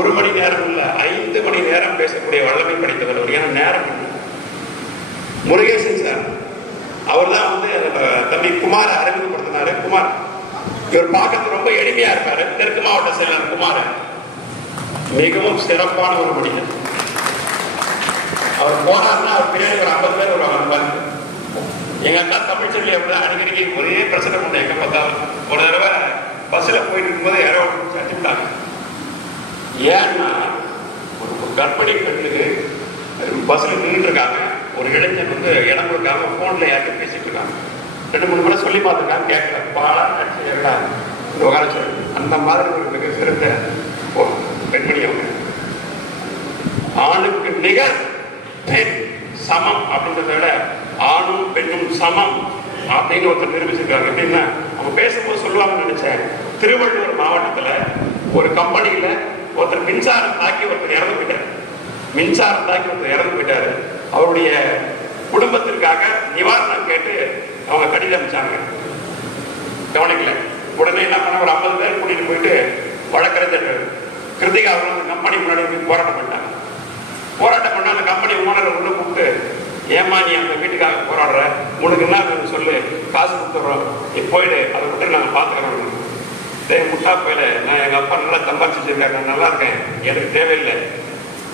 1 மணி நேரம் இல்ல 5 மணி நேரம் பேசக்கூடிய வல்லமை படைத்தவர். ஏன்னா நேரம் முருகேசன் சார் அவர் தான் வந்து தம்பி குமாரை அறிமுகப்படுத்தினாரு. குமார் இவர் பார்க்கறது ரொம்ப எளிமையா இருப்பாரு. தெற்கு மாவட்ட செயலர் குமார் மிகவும் சிறப்பான ஒரு மனிதர். அவர் போனார்னா அவர் பின்னாடி ஒரு 50 பேர் வருவாங்க. எங்க அக்கா தமிழ்ச்செல்வி அப்படிதான் அடிக்கடிக்கு ஒரே பிரச்சனை பண்ண. எங்க பார்த்தாலும் ஒரு தடவை பஸ்ல போயிட்டு இருக்கும்போது யாரோ சட்டிவிட்டாங்க. ஏன்னா ஒரு கர்ப்பிணி பெண்ணுக்கு பஸ்ல நின்றுட்டு இருக்காங்க. ஒரு இளைஞர் வந்து இடம் கொடுக்காம போன்ல யார்கிட்ட பேசிட்டு இருக்காங்க. 2-3 முறை சொல்லி பார்த்துருக்காங்க. கேட்கல பாலா எடா உகார அந்த மாதிரி ஒரு மிக சிறந்த பெண்மணி அவங்க. ஆணுக்கு நிகர் பெண் சமம் அப்படின்றத விட ஆணும் பெண்ணும் சமம் அப்படின்னு ஒருத்தர் நிரூபிச்சிருக்காங்க. எப்படின்னா அவங்க பேசும்போது சொல்லுவாங்கன்னு நினைச்சேன். திருவள்ளூர் மாவட்டத்துல ஒரு கம்பெனியில ஒருத்தர் மின்சாரம் தாக்கி ஒருத்தர் இறந்து போயிட்டாரு. அவருடைய குடும்பத்திற்காக நிவாரணம் கேட்டு அவங்க கடிதம் அனுப்பிச்சாங்க. கவனிக்கல. உடனே என்ன பண்ண ஒரு 50 பேர் கூட்டிட்டு போயிட்டு வழக்கறிஞர் கிருத்திகா அவர்கள் அந்த கம்பெனி முன்னாடி போய் போராட்டம் பண்ணாங்க. போராட்டம் பண்ண அந்த கம்பெனி ஓனரை உள்ள கூப்பிட்டு, ஏமா நீ அந்த வீட்டுக்காக போராடுற, உனக்கு என்ன சொல்லு, காசு கொடுத்துட்றோம், நீ போயிடு, அதை விட்டு நாங்கள் பார்த்துக்கிறோம். முட்டா போயில, நான் எங்கள் அப்பா நல்லா சம்பாதிச்சு வச்சிருக்காங்க, நல்லா இருக்கேன், எனக்கு தேவையில்லை,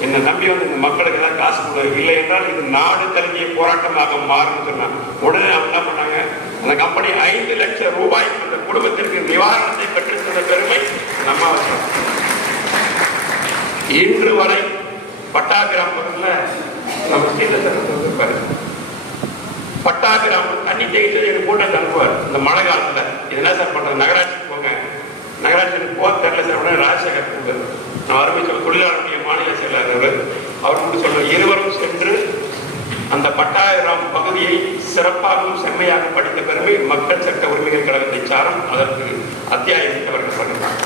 என்னை நம்பி வந்து இந்த மக்களுக்கு ஏதாவது காசு கொடு, இல்லை என்றால் இது நாடு தழுவிய போராட்டமாக மாறும்னு சொன்னாங்க. உடனே அவங்க என்ன பண்ணாங்க, அந்த கம்பெனி 5 லட்சம் ரூபாய் அந்த குடும்பத்திற்கு நிவாரணத்தை பெற்றுத்தந்த பெருமை நம்ம அவசியம். இன்று வரை பட்டாகிராமத்துல நம்ம ஸ்ரீலர் பட்டாகிராமம் தண்ணி தேய்த்து எனக்கு போட்டு அனுப்புவார். இந்த மழை காலத்துல இதெல்லாம் சார் பண்றது, நகராட்சிக்கு போங்க, நகராட்சிக்கு போக தெரியல சார். உடனே ராஜசேகர் போவார், நான் ஆரம்பிச்ச தொழிலாளருடைய மாநில செயலாளர், அவர் கூட சொல்லுவார், இருவரும் சென்று அந்த பட்டாகிராம் பகுதியை சிறப்பாகவும் செம்மையாக படித்த பெருமை மக்கள் சட்ட உரிமைகள் கழகத்தை சாரும் அதற்கு அத்தியாயத்தவர்கள் பண்ணுறாங்க.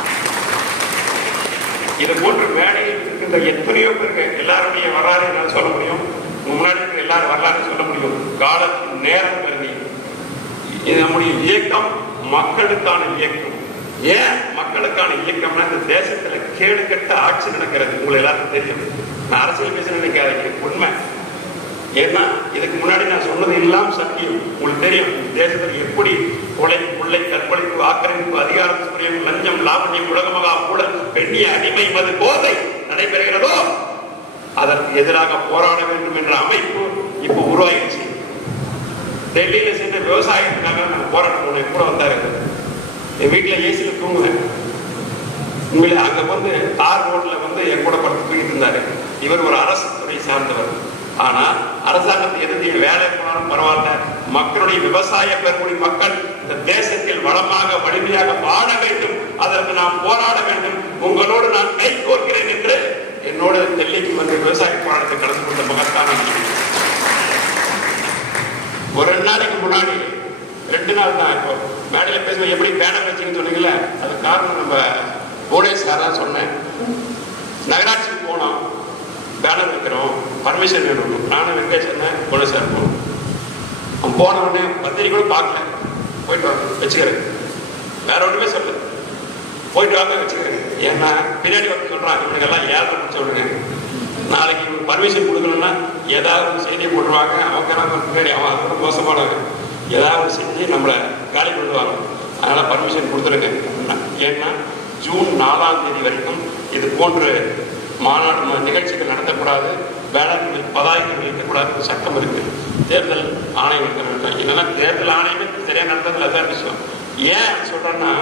இது போன்று மேடையில் இருக்கின்ற எத்தனையோ பேருக்கு எல்லாருடைய வரலாறு என்னால் சொல்ல முடியும், முன்னாடி இருக்கிற எல்லாரும் வரலாறு சொல்ல முடியும். காலத்தின் நேரம் கருதி இது நம்முடைய இயக்கம் மக்களுக்கான இயக்கம். ஏன் மக்களுக்கான இயக்கம்னா, இந்த தேசத்துல கேடு கட்ட ஆட்சி நடக்கிறது, உங்களுக்கு எல்லாருக்கும் தெரியும். நான் அரசியல் பேச நினைக்காதீங்க, உண்மை. ஏன்னா இதுக்கு முன்னாடி நான் சொன்னது எல்லாம் சத்தியம். உங்களுக்கு தெரியும் தேசத்தில் எப்படி கொலை, கொள்ளை, கற்பழிப்பு, ஆக்கிரமிப்பு, அதிகாரத்துக்குரிய லஞ்சம், லாவண்யம், உலகமகா ஊழல், பெண்ணிய அடிமை, மது, போதை நடைபெறுகிறதோ அதற்கு எதிராக போராட வேண்டும் என்ற அமைப்பு இப்போ உருவாகிடுச்சு. டெல்லியில சென்று விவசாயத்துக்காக நாங்கள் போராட்டம் போனோம். கூட வந்தாரு, என் வீட்டில் ஏசியில தூங்குவேன். உண்மையில அங்க வந்து தார் ரோட்ல வந்து என் கூட படுத்து போயிட்டு இருந்தாரு. இவர் ஒரு அரசு துறை சார்ந்தவர். ஆனா அரசாங்கத்தை எதிர்த்து வேலை போனாலும் பரவாயில்ல, மக்களுடைய விவசாய பெருங்குடி மக்கள் இந்த தேசத்தில் வளமாக வலிமையாக வாழ வேண்டும், அதற்கு நாம் போராட வேண்டும், உங்களோடு நான் கை கோர்க்கிறேன் என்று என்னோடு டெல்லிக்கு வந்து விவசாய போராட்டத்தை கலந்து கொண்ட மகத்தான ஒரு 2 நாளைக்கு முன்னாடி 2 நாள் தான். இப்போ மேடையில் பேசுவோம், எப்படி பேனர் வச்சுன்னு சொன்னீங்கல்ல, அது காரணம் நம்ம புவனேஸ்வர் தான் சொன்னேன். நகராட்சிக்கு போனோம், பேனர் வைக்கிறோம், பர்மிஷன் வேணும். நானும் வெங்கடேசன் புவனேஸ்வர் போனோம். அவன் போன உடனே பத்திரிக்கை கூட பார்க்கல, போயிட்டு வாங்க வச்சுக்கிறேன், வேற ஒன்றுமே சொல்லு, போயிட்டு வாங்க வச்சுக்கிறேன். ஏன்னா பின்னாடி வந்து சொல்றான், இவனுக்கெல்லாம் 7:30 முடிச்ச உடனே நாளைக்கு பர்மிஷன் கொடுக்கணும்னா ஏதாவது ஒரு செய்தியை போட்டுருவாங்க. அவங்க பின்னாடி அவன் ரொம்ப மோசமானவங்க, ஏதாவது செஞ்சு நம்மளை காலி பண்ணுவாங்க. அதனால பர்மிஷன் கொடுத்துருங்க. ஏன்னா ஜூன் 4ஆம் தேதி வரைக்கும் இது போன்ற மாநாடு நிகழ்ச்சிகள் நடத்தக்கூடாது, பேனர்கள் பதாகைகள் வைக்கக்கூடாது சட்டம் இருக்கு, தேர்தல் ஆணையம் இருக்கிற. இல்லைன்னா தேர்தல் ஆணையமே சரியா நடந்ததில்ல. அதான் விஷயம். ஏன் சொல்றேன்னா,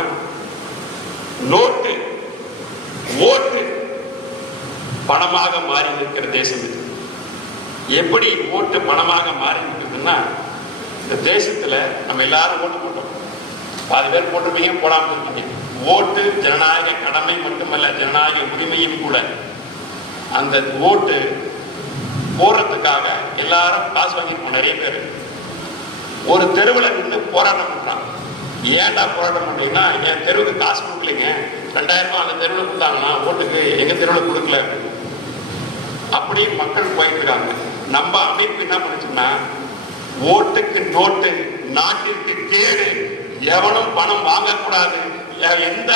நோட்டு ஓட்டு பணமாக மாறி இருக்கிற தேசம் இது. எப்படி ஓட்டு பணமாக மாறி இருக்குதுன்னா, இந்த தேசத்துல நம்ம எல்லாரும் ஓட்டு போட்டோம், பாதி பேர் போட்டிருப்பீங்க, போடாமல் இருக்கீங்க. ஓட்டு ஜனநாயக கடமை மட்டுமல்ல, ஜனநாயக உரிமையும் கூட. அந்த ஓட்டு போடுறதுக்காக எல்லாரும் காசு வாங்கிருப்போம். நிறைய பேர் ஒரு தெருவில் நின்று போராட்டம் பண்றாங்க. ஏன்டா போராட்டம் பண்றீங்கன்னா, என் தெருவுக்கு காசு கொடுக்கலைங்க, 2000 ரூபாய் அந்த தெருவில் கொடுத்தாங்கன்னா ஓட்டுக்கு, எங்க தெருவில் கொடுக்கல. அப்படி மக்கள் போயிருக்கிறாங்க. நம்ம அமைப்பு என்ன பண்ணுச்சுன்னா, ஓட்டுக்கு நோட்டு, நாட்டிற்கு கேடு, எவனும் பணம் வாங்கக்கூடாது, எந்த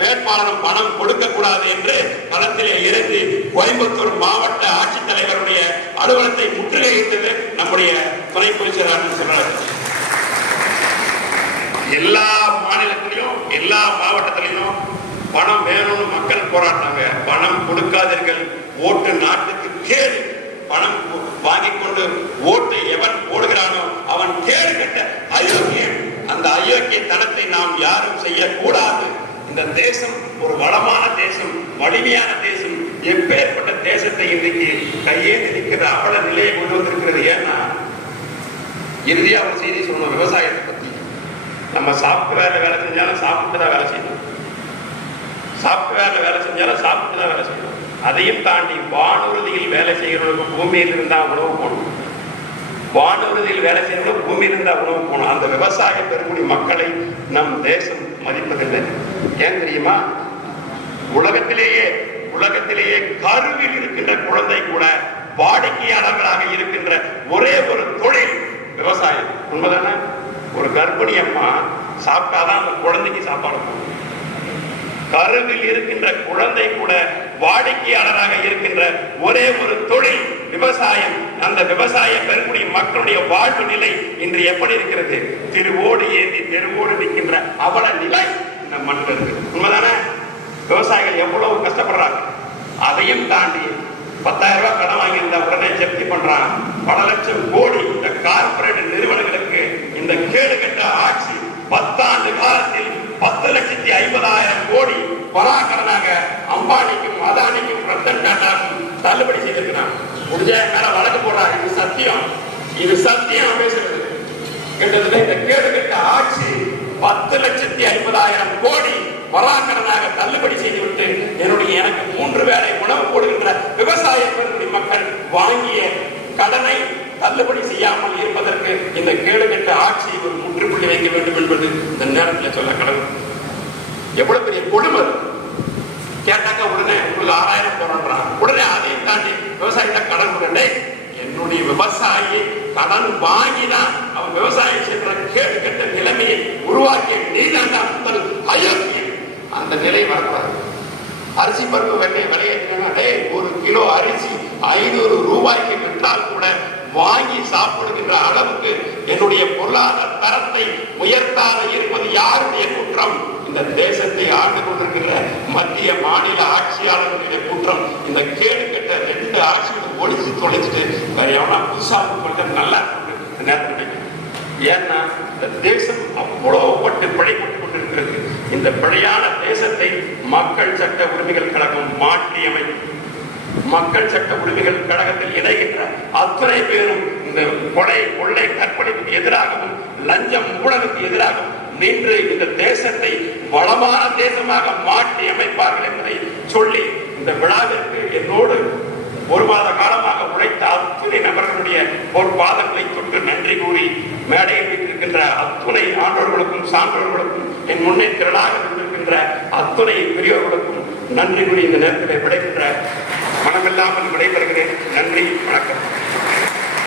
வேட்பாளரும் பணம் கொடுக்க கூடாது என்று களத்திலே இருந்து கோயம்புத்தூர் மாவட்ட ஆட்சித்தலைவருடைய அலுவலகத்தை முற்றுகையிட்டது நம்முடைய துணை பொதுச் செயலாளர் சொல்றாரு. எல்லா மாநிலத்திலையும் எல்லா மாவட்டத்திலையும் பணம் வேணும்னு மக்கள் போராட்டாங்க. பணம் கொடுக்காதீர்கள், ஓட்டு நாட்டுக்கு கேடு. பணம் வாங்கி கொண்டு ஓட்டு எவன் போடுகிறானோ அவன் கேடு கட்ட அயோக்கியன். அந்த அயோக்கிய தனத்தை நாம் யாரும் செய்யக்கூடாது. இந்த தேசம் ஒரு வளமான தேசம், வலிமையான தேசம். எப்பேற்பட்ட தேசத்தை இன்றைக்கு கையேந்தி நிற்கிற அவல நிலையை கொண்டு வந்திருக்கிறது. ஏன்னா இறுதியா ஒரு செய்தி சொல்லணும் விவசாயத்தை பத்தி. நம்ம சாப்ட்வேர்ல வேலை செஞ்சாலும் சாப்பிட்டு தான் வேலை செய்யணும், சாப்ட்வேர்ல வேலை செஞ்சாலும் சாப்பிட்டு தான் வேலை செய்யணும். அதையும் தாண்டி வானூர்தியில் வேலை செய்கிறவர்களுக்கு பூமியில் இருந்தா உணவு போகணும், வானூர்தியில் வேலை செய்கிறவர்களுக்கு பூமியில் இருந்தா உணவு போகணும். அந்த விவசாய பெருங்குடி மக்களை நம் தேசம் மதிப்பதில்லை. ஏன் தெரியுமா? உலகத்திலேயே கருவில் இருக்கின்ற குழந்தை கூட வாடிக்கையாளர்களாக இருக்கின்ற ஒரே ஒரு தொழில் விவசாயம். உண்மைதானே? ஒரு கர்ப்பிணி அம்மா சாப்பிட்டாதான் அந்த குழந்தைக்கு சாப்பாடு போகும். கருவில் இருக்கின்ற குழந்தை கூட வாடிக்கையாளராக இருக்கின்ற ஒரே ஒரு தொழில் விவசாயம். அந்த விவசாய பெருங்குடி மக்களுடைய வாழ்வு நிலை இன்று எப்படி இருக்கிறது? திருவோடு ஏந்தி தெருவோடு நிற்கின்ற அவல நிலை இந்த மண்ணில் இருக்கு. உண்மைதானே? விவசாயிகள் எவ்வளவு கஷ்டப்படுறாங்க. அதையும் தாண்டி 10,000 ரூபாய் கடன் வாங்கியிருந்தா உடனே ஜப்தி பண்றாங்க. பல லட்சம் கோடி இந்த கார்பரேட் நிறுவனங்களுக்கு இந்த கேடு கட்ட ஆட்சி 10 ஆண்டு காலத்தில் 10,50,000 கோடி பராக்கடனாக அம்பானிக்கும் அதானிக்கும் ரத்தன் டாட்டாக்கும் தள்ளுபடி செய்திருக்கிறாங்க. முடிஞ்ச மேல வழக்கு போடுறாங்க. இது சத்தியம் பேசுறது. கிட்டத்தட்ட இந்த கேடு கட்ட ஆட்சி 10,50,000 கோடி பராக்கடனாக தள்ளுபடி செய்துவிட்டு எனக்கு 3 வேளை உணவு போடுகின்ற விவசாய பெருங்குடி மக்கள் வாங்கிய கடனை தள்ளுபடி செய்யாமல் இருப்பதற்கு இந்த கேடு கட்ட ஆட்சி ஒரு முற்றுப்புள்ளி வைக்க வேண்டும் என்பது இந்த நேரத்தில் சொல்ல கடவுள். எவ்வளவு பெரிய கொடுமை! கேட்டாக்க உடனே உங்களுக்கு 6,000 போறான். உடனே அதையும் தாண்டி விவசாயிட்ட கடன் கொடுண்டே. என்னுடைய விவசாயி கடன் வாங்கிதான் அவன் விவசாயம் செய்கிற கேடு கட்ட நிலைமையை உருவாக்கிய நீதாண்டா முதல் அயோக்கியம். அந்த நிலை வரக்கூடாது. அரிசி பருப்பு விலையேற்றினா ஒரு கிலோ அரிசி 500 ரூபாய்க்கு விற்றால் கூட வாங்கி சாப்பிடுகின்ற அளவுக்கு என்னுடைய பொருளாதார தரத்தை உயர்த்தாத இருப்பது யாருடைய குற்றம்? இந்த தேசத்தை ஆண்டு கொண்டிருக்கிற மத்திய மாநில ஆட்சியாளர்களுடைய குற்றம். இந்த கேடு கட்ட 2 ஆட்சிகளை ஒழிச்சு தொலைச்சிட்டு எவனா புதுசா நல்லா நேரத்தில். ஏன்னா இந்த தேசம் அவ்வளவு பட்டு பிழைப்பட்டு கொண்டிருக்கிறது. இந்த பிழையான தேசத்தை மக்கள் சட்ட உரிமைகள் கழகம் மாற்றி அமைக்கும். மக்கள் சட்ட உரிமைகள் கழகத்தில் இணைகின்ற அத்தனை பேரும் இந்த கொள்ளை கற்பழிப்புக்கு எதிராகவும் லஞ்சம் ஊழலுக்கு எதிராகவும் நின்று இந்த தேசத்தை வளமான தேசமாக மாற்றி அமைப்பார்கள் என்பதை சொல்லி இந்த விழாவிற்கு என்னோடு 1 மாத காலமாக உழைத்த அத்துணை நபர்களுடைய பொற்பாதங்களை தொட்டு நன்றி கூறி மேடையில் இருக்கின்ற அத்துணை ஆண்டோர்களுக்கும் சான்றோர்களுக்கும் என் முன்னே திரளாக இருக்கின்ற அத்துணை பெரியோர்களுக்கும் நன்றி கூறி இந்த நேரத்தில் விடைபெற்ற மனமில்லாமல் விடைபெறுகிறேன். நன்றி, வணக்கம்.